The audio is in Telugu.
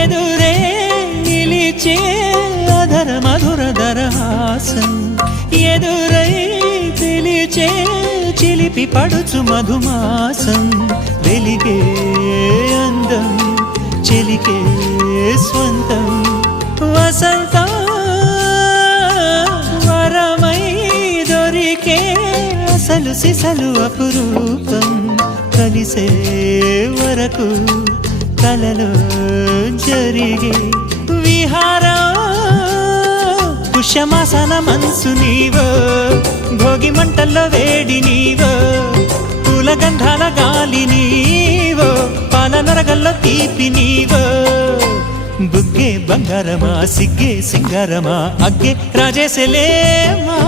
ఎదురే నిలిచే అధర మధుర దరహాసం ఎదురై పిలిచే చిలిపి పడుచు మధుమాసం వెలిగే అందం చెలికే స్వంతం వసంతం వరమై దొరికే అసలు సిసలు అపురూపం కలిసే వరకు కలలో జరిగే విహారం పుష్యమాసన మనసు నీవో భోగి మంటల్లో వేడి నీవో పూల గంధాల గాలి నీవో పాల నరగల్లో తీపి నీవో బుగ్గే బంగారమా సిగ్గే సింగారమా అగ్గే రాజేసలేమా